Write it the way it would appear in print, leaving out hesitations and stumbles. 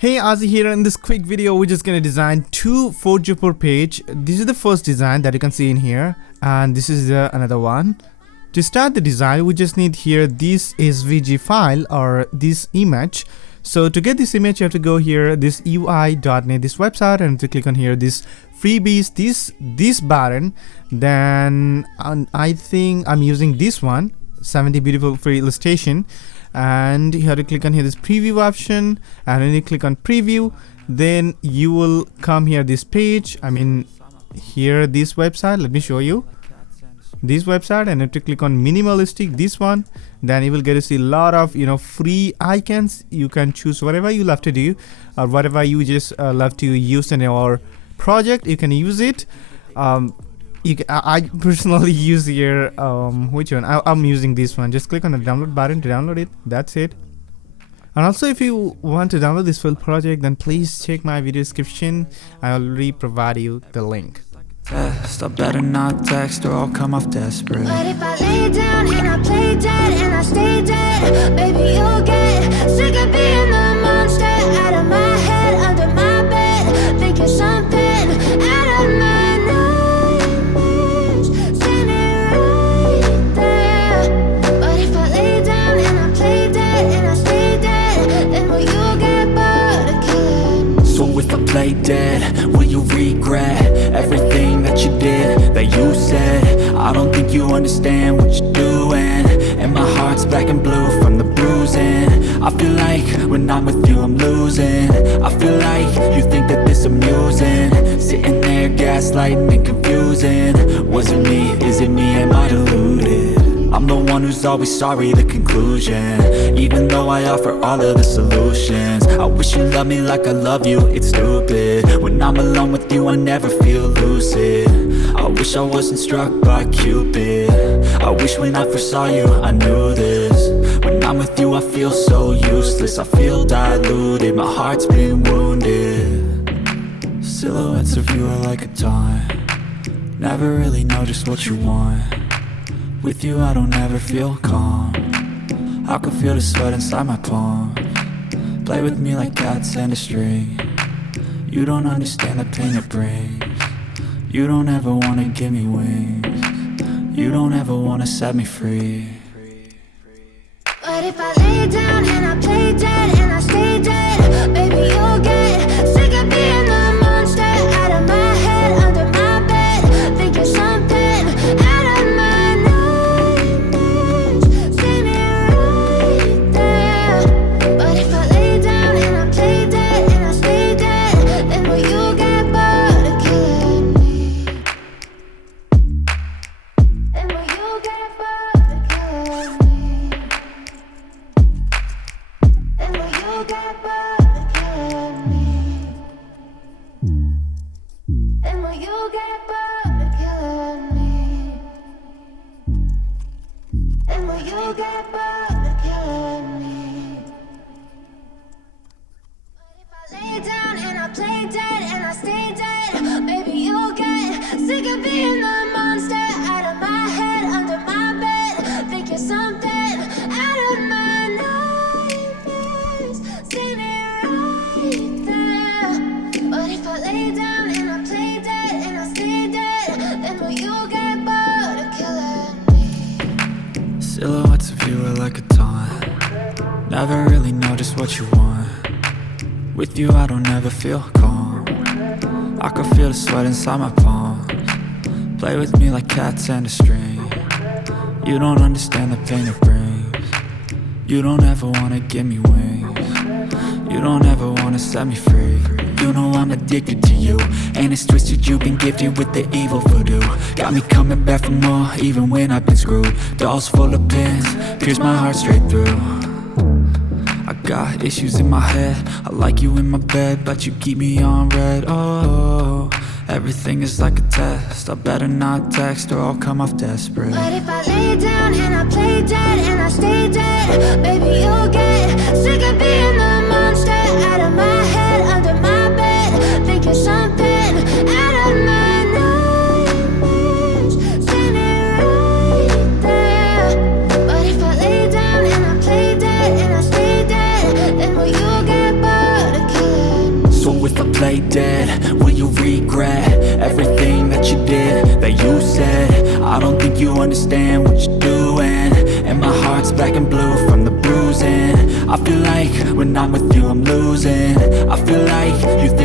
Hey, Ozzy here. In this quick video, we're just gonna design two Page Ui page. This is the first design that you can see in here, and this is another one. To start the design, we just need here this SVG file or this image. So to get this image, you have to go here, this ui.net, this website, and to click on here, this freebies, this button. Then I think I'm using this one, 70 beautiful free illustration. And you have to click on here this preview option, and when you click on preview, then you will come here this page, here this website. Let me show you this website, and you have to click on minimalistic, this one. Then you will get to see a lot of free icons. You can choose whatever you love to do or whatever you just love to use in your project. You can use it. I personally use here which one I'm using this one. Just click on the download button to download it. That's it. And also, if you want to download this full project, then please check my video description. I already provide you the link. I better not text or I'll come off desperate. But if I lay down and I play dead and I stay dead, baby, you'll get sick of being the monster out of my head, under my bed, thinking something out of my play dead, will you regret everything that you did, that you said? I don't think you understand what you're doing, and my heart's black and blue from the bruising. I feel like when I'm with you I'm losing. I feel like you think that this amusing, sitting there gaslighting and confusing. Was it me? Is it me? Am I deluded? I'm the one who's always sorry, the conclusion, even though I offer all of the solutions. I wish you loved me like I love you, it's stupid. When I'm alone with you I never feel lucid. I wish I wasn't struck by Cupid. I wish when I first saw you I knew this. When I'm with you I feel so useless, I feel diluted, my heart's been wounded. Silhouettes of you are like a taunt, never really know just what you want. With you I don't ever feel calm, I can feel the sweat inside my palm. Play with me like cats and a string. You don't understand the pain it brings. You don't ever wanna give me wings. You don't ever wanna set me free. But if I lay down and I play dead and I stay dead, baby, you'll get sick of being the monster out of my head, under my bed, thinking something out of my Silhouettes of you are like a taunt, never really know just what you want. With you I don't ever feel calm, I can feel the sweat inside my palms. Play with me like cats and a string. You don't understand the pain it brings. You don't ever wanna give me wings. You don't ever wanna set me free. You know I'm addicted to you, and it's twisted, you've been gifted with the evil voodoo. Got me coming back for more, even when I've been screwed. Dolls full of pins, pierce my heart straight through. I got issues in my head, I like you in my bed, but you keep me on red. Oh, everything is like a test, I better not text or I'll come off desperate. But if I lay down and I play dead and I stay dead, baby, you'll get sick of being the monster out of my head, under my bed, thinking something out of my nightmares, standing right there. But if I lay down and I play dead and I stay dead, then will you get bored of killing play dead? Will you regret everything that you did, that you said? I don't think you understand what you're doing, and my heart's black and blue from the bruising. I feel like when I'm with you I'm losing. I feel like you think